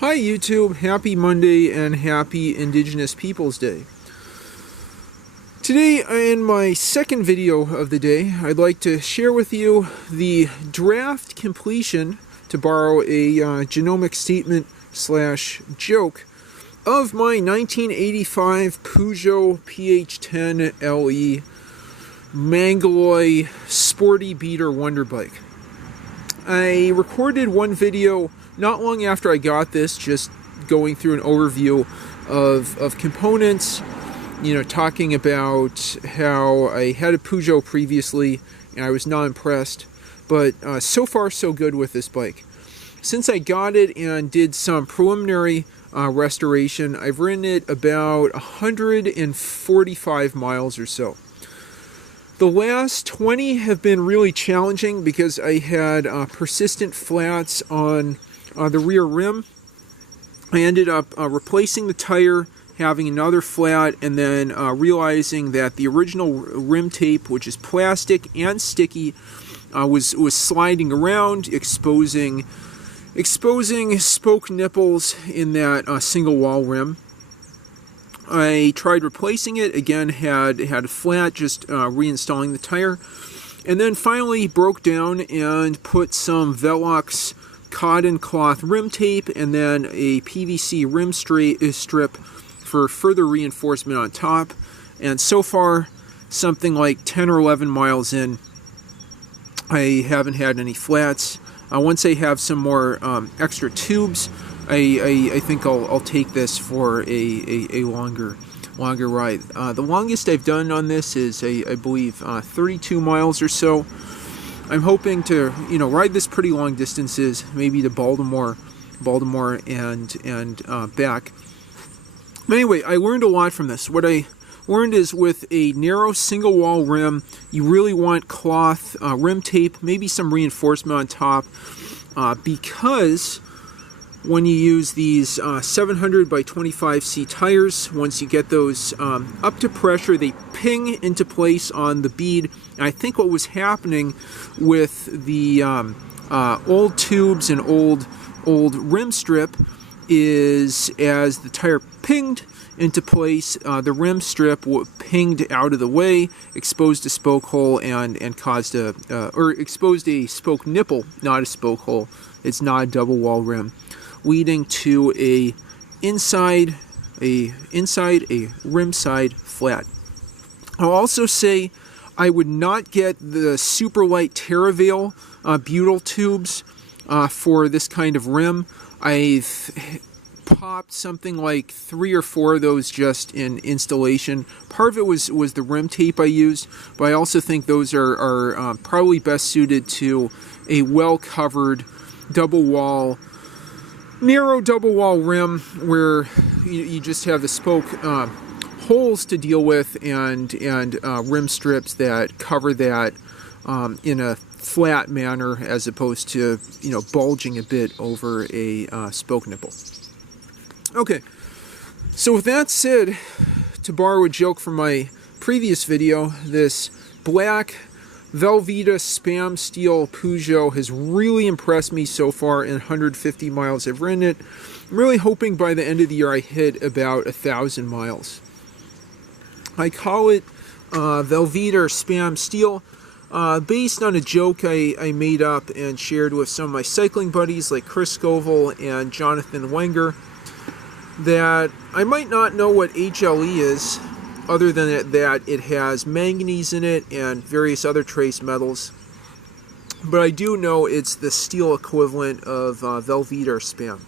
Hi YouTube, happy Monday and happy Indigenous Peoples Day. Today, in my second video of the day, I'd like to share with you the draft completion, to borrow a genomic statement / joke, of my 1985 Peugeot PH10LE mangalloy sporty beater wonder bike. I recorded one video not long after I got this, just going through an overview of components, talking about how I had a Peugeot previously and I was not impressed, but so far so good with this bike. Since I got it and did some preliminary restoration, I've ridden it about 145 miles or so. The last 20 have been really challenging because I had persistent flats on the rear rim. I ended up replacing the tire, having another flat, and then realizing that the original rim tape, which is plastic and sticky, was sliding around, exposing spoke nipples in that single wall rim. I tried replacing it, again had a flat, just reinstalling the tire, and then finally broke down and put some Velox cotton cloth rim tape and then a PVC rim strip for further reinforcement on top. And so far, something like 10 or 11 miles in, I haven't had any flats. Once I have some more extra tubes, I think I'll take this for a longer ride. The longest I've done on this is I believe 32 miles or so. I'm hoping to ride this pretty long distances, maybe to Baltimore and back. But anyway, I learned a lot from this. What I learned is, with a narrow single wall rim, you really want cloth rim tape, maybe some reinforcement on top, because when you use these 700 by 25C tires, once you get those up to pressure, they ping into place on the bead. And I think what was happening with the old tubes and old rim strip is, as the tire pinged into place, the rim strip pinged out of the way, exposed a spoke hole, and caused exposed a spoke nipple, not a spoke hole. It's not a double wall rim, leading to a rim side flat. I'll also say I would not get the super light Terravale butyl tubes for this kind of rim. I've popped something like 3 or 4 of those just in installation. Part of it was the rim tape I used, but I also think those are probably best suited to a well-covered narrow double wall rim, where you just have the spoke holes to deal with and rim strips that cover that in a flat manner, as opposed to bulging a bit over a spoke nipple. Okay, so with that said, to borrow a joke from my previous video, this black Velveeta spam steel Peugeot has really impressed me so far in 150 miles I've ridden it. I'm really hoping by the end of the year I hit about 1,000 miles. I call it Velveeta spam steel based on a joke I made up and shared with some of my cycling buddies like Chris Scoville and Jonathan Wenger, that I might not know what HLE is, other than that it has manganese in it and various other trace metals. But I do know it's the steel equivalent of Velveeta spam.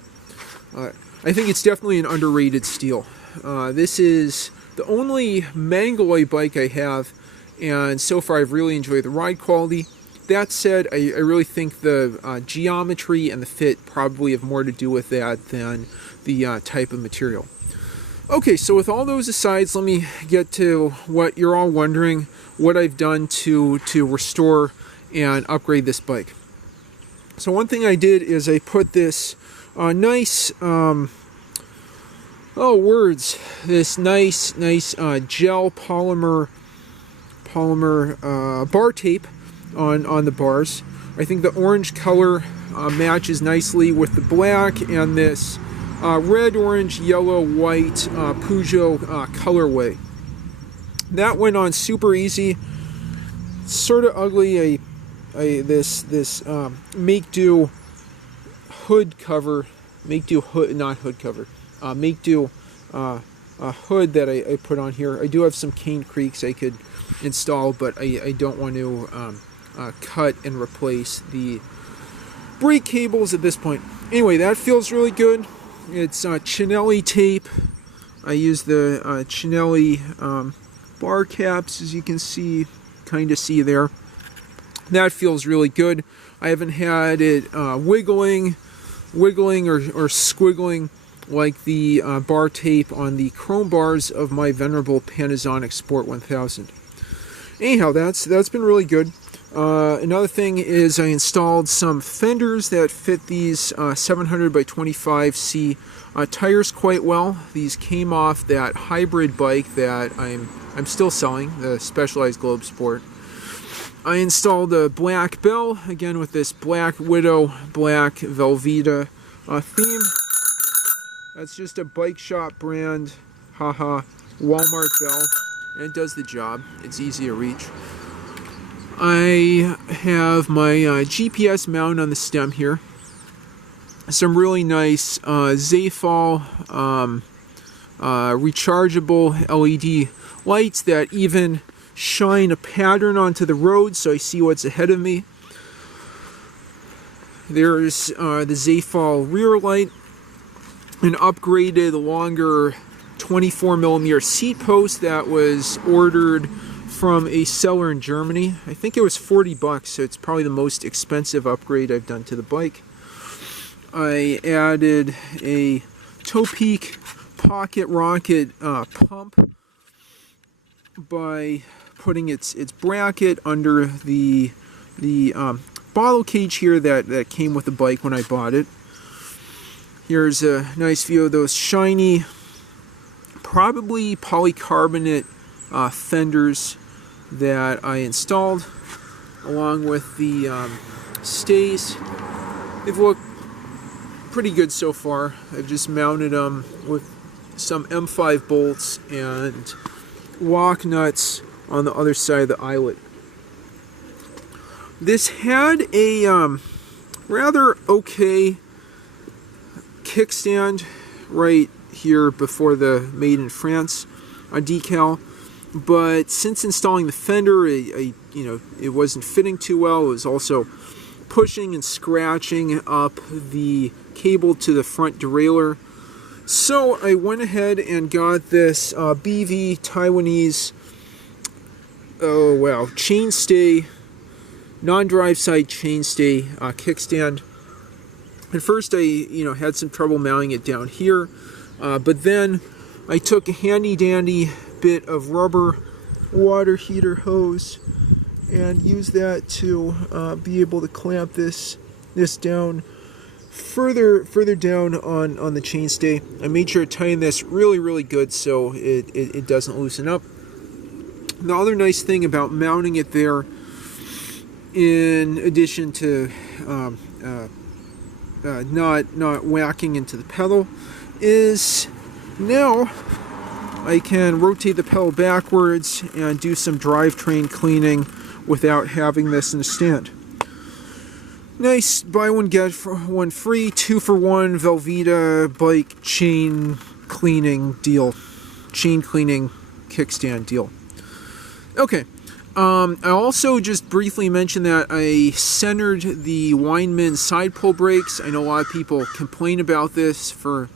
I think it's definitely an underrated steel. This is the only mangalloy bike I have, and so far I've really enjoyed the ride quality. That said, I really think the geometry and the fit probably have more to do with that than the type of material. Okay, so with all those asides, let me get to what you're all wondering, what I've done to restore and upgrade this bike. So one thing I did is I put this nice, this nice gel polymer bar tape on the bars. I think the orange color matches nicely with the black and this red, orange, yellow, white Peugeot colorway. That went on super easy. Sort of ugly. This make do hood cover, make do hood, not hood cover, make do hood that I put on here. I do have some cane creaks I could install, but I don't want to cut and replace the brake cables at this point. Anyway, that feels really good. It's Chinelli tape. I use the Chinelli bar caps, as you can see, kind of see there. That feels really good. I haven't had it wiggling or squiggling like the bar tape on the chrome bars of my venerable Panasonic Sport 1000. Anyhow, that's been really good. Another thing is I installed some fenders that fit these 700 by 25C tires quite well. These came off that hybrid bike that I'm still selling, the Specialized Globe Sport. I installed a black bell, again with this Black Widow, Black Velveeta theme. That's just a bike shop brand, haha, Walmart bell, and it does the job. It's easy to reach. I have my GPS mount on the stem here. Some really nice Zafal rechargeable LED lights that even shine a pattern onto the road so I see what's ahead of me. There's the Zafal rear light, an upgraded longer 24mm seat post that was ordered from a seller in Germany. I think it was 40 bucks, so it's probably the most expensive upgrade I've done to the bike. I added a Toe Peak pocket rocket pump by putting its bracket under the bottle cage here that came with the bike when I bought it. Here's a nice view of those shiny, probably polycarbonate fenders that I installed, along with the stays. They've looked pretty good so far. I've just mounted them with some M5 bolts and lock nuts on the other side of the eyelet. This had a rather okay kickstand right here before the Made in France decal, but since installing the fender, it wasn't fitting too well. It was also pushing and scratching up the cable to the front derailleur. So I went ahead and got this BV Taiwanese, oh wow, chainstay, non-drive side chainstay kickstand. At first I had some trouble mounting it down here, but then I took a handy dandy bit of rubber water heater hose and used that to be able to clamp this down further down on the chainstay. I made sure to tighten this really good so it doesn't loosen up. The other nice thing about mounting it there, in addition to not whacking into the pedal, is now I can rotate the pedal backwards and do some drivetrain cleaning without having this in a stand. Nice buy one get one free 2-for-1 Velveeta bike chain cleaning deal, chain cleaning kickstand deal. Okay. I also just briefly mentioned that I centered the Weinmann side pull brakes. I know a lot of people complain about this for,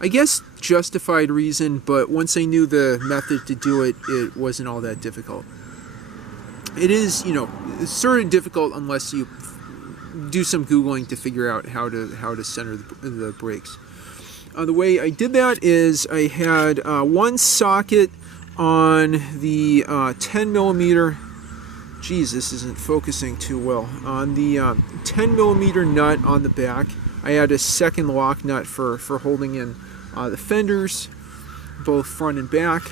I guess, justified reason, but once I knew the method to do it, it wasn't all that difficult. It is, it's sort of difficult unless you do some Googling to figure out how to center the brakes. The way I did that is I had one socket on the 10mm, geez, this isn't focusing too well, on the 10mm nut on the back. I had a second lock nut for holding in the fenders, both front and back.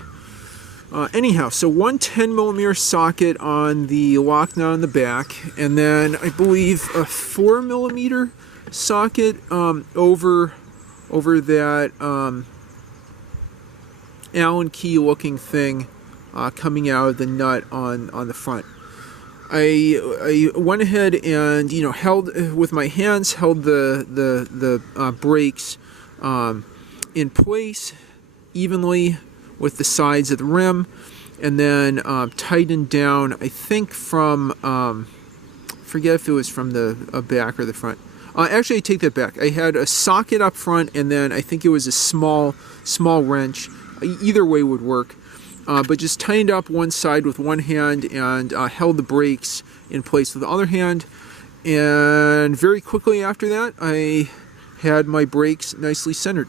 Anyhow, so one 10mm socket on the lock nut on the back, and then I believe a 4mm socket over over that Allen key looking thing coming out of the nut on the front. I went ahead and, you know, held with my hands, held the brakes in place evenly with the sides of the rim, and then tightened down, I think from, forget if it was from the back or the front. Actually, I take that back. I had a socket up front, and then I think it was a small wrench. Either way would work. But just tightened up one side with one hand and held the brakes in place with the other hand. And very quickly after that, I had my brakes nicely centered.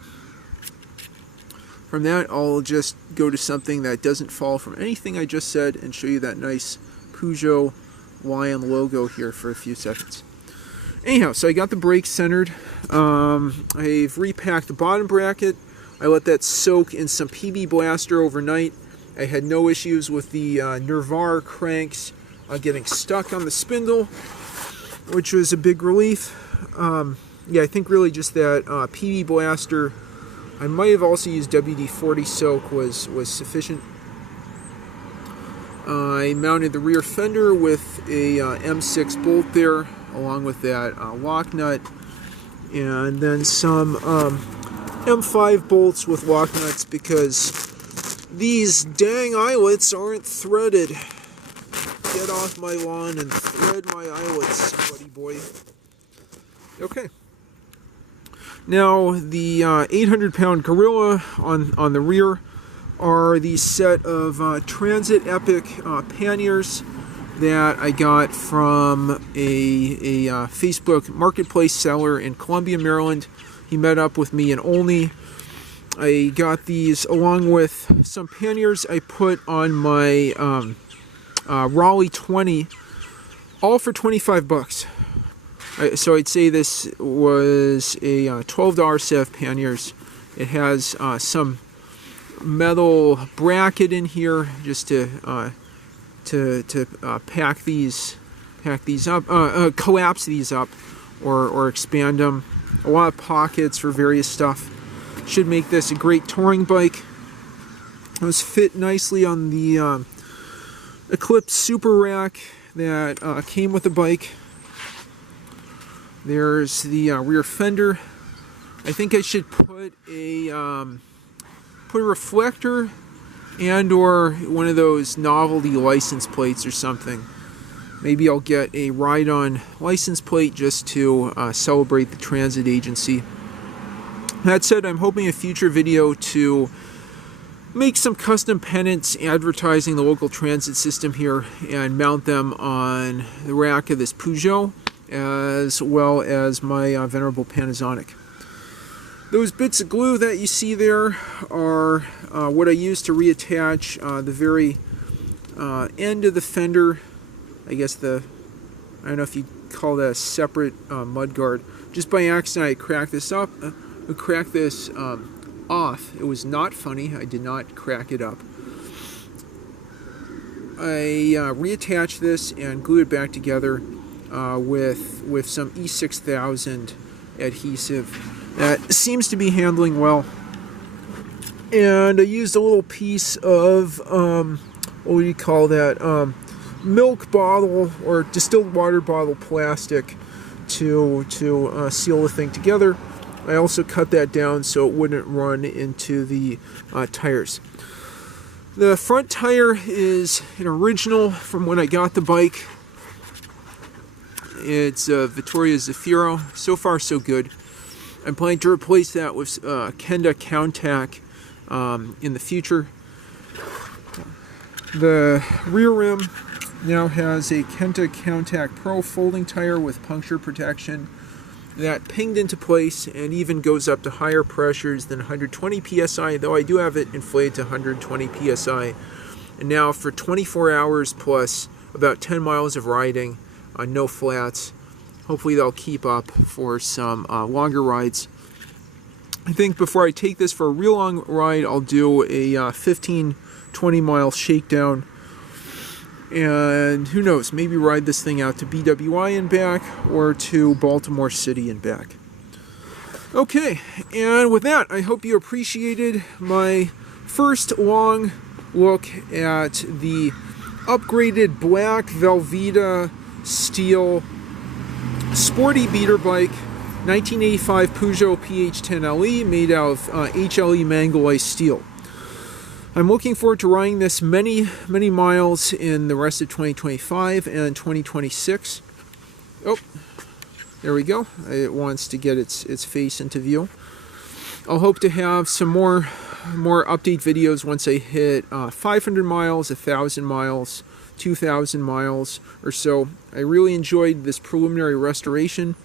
From that, I'll just go to something that doesn't fall from anything I just said and show you that nice Peugeot lion logo here for a few seconds. Anyhow, so I got the brakes centered. I've repacked the bottom bracket. I let that soak in some PB Blaster overnight. I had no issues with the Nervar cranks getting stuck on the spindle, which was a big relief. Yeah, I think really just that PB Blaster. I might have also used WD-40 soak was sufficient. I mounted the rear fender with a M6 bolt there, along with that lock nut, and then some M5 bolts with lock nuts because these dang eyelets aren't threaded. Get off my lawn and thread my eyelets, buddy boy. Okay. Now, the 800-pound gorilla on the rear are these set of Transit Epic panniers that I got from a Facebook marketplace seller in Columbia, Maryland. He met up with me in Olney. I got these along with some panniers I put on my Raleigh 20, all for 25 bucks. So I'd say this was a $12 set of panniers. It has some metal bracket in here just to pack these up, collapse these up, or expand them. A lot of pockets for various stuff. Should make this a great touring bike. Those fit nicely on the Eclipse Super Rack that came with the bike. There's the rear fender. I think I should put a reflector and or one of those novelty license plates or something. Maybe I'll get a ride-on license plate just to celebrate the transit agency. That said, I'm hoping a future video to make some custom pennants advertising the local transit system here and mount them on the rack of this Peugeot, as well as my venerable Panasonic. Those bits of glue that you see there are what I use to reattach the very end of the fender. I guess I don't know if you call that a separate mud guard. Just by accident I cracked this up, cracked this off. It was not funny. I did not crack it up. I reattached this and glued it back together with some E6000 adhesive that seems to be handling well. And I used a little piece of what do you call that, milk bottle or distilled water bottle plastic to seal the thing together. I also cut that down so it wouldn't run into the tires. The front tire is an original from when I got the bike. It's a Vittoria Zafiro. So far, so good. I'm planning to replace that with Kenda Countach in the future. The rear rim now has a Kenda Countach Pro folding tire with puncture protection that pinged into place and even goes up to higher pressures than 120 psi, though I do have it inflated to 120 psi. And now for 24 hours plus about 10 miles of riding on no flats. Hopefully they'll keep up for some longer rides. I think before I take this for a real long ride, I'll do a 15-20 mile shakedown. And who knows, maybe ride this thing out to BWI and back, or to Baltimore City and back. Okay, and with that, I hope you appreciated my first long look at the upgraded black Velveeta steel sporty beater bike, 1985 Peugeot PH10LE, made out of HLE mangalloy steel. I'm looking forward to riding this many miles in the rest of 2025 and 2026. Oh, there we go. It wants to get its face into view. I'll hope to have some more update videos once I hit 500 miles, 1,000 miles, 2,000 miles or so. I really enjoyed this preliminary restoration.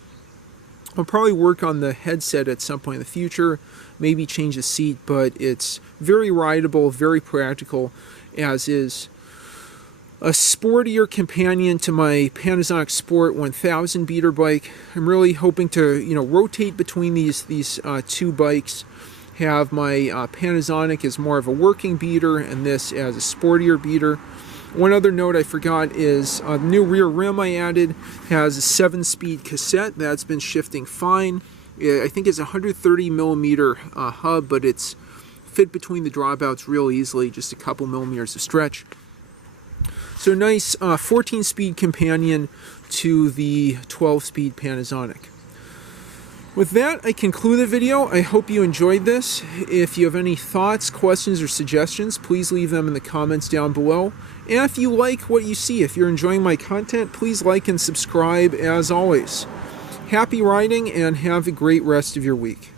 I'll probably work on the headset at some point in the future, maybe change the seat, but it's very rideable, very practical, as is a sportier companion to my Panasonic Sport 1000 beater bike. I'm really hoping to, rotate between these two bikes, have my Panasonic as more of a working beater and this as a sportier beater. One other note I forgot is the new rear rim I added has a 7-speed cassette. That's been shifting fine. I think it's a 130 millimeter hub, but it's fit between the dropouts real easily, just a couple millimeters of stretch. So nice 14-speed companion to the 12-speed Panasonic. With that, I conclude the video. I hope you enjoyed this. If you have any thoughts, questions, or suggestions, please leave them in the comments down below. And if you like what you see, if you're enjoying my content, please like and subscribe as always. Happy riding and have a great rest of your week.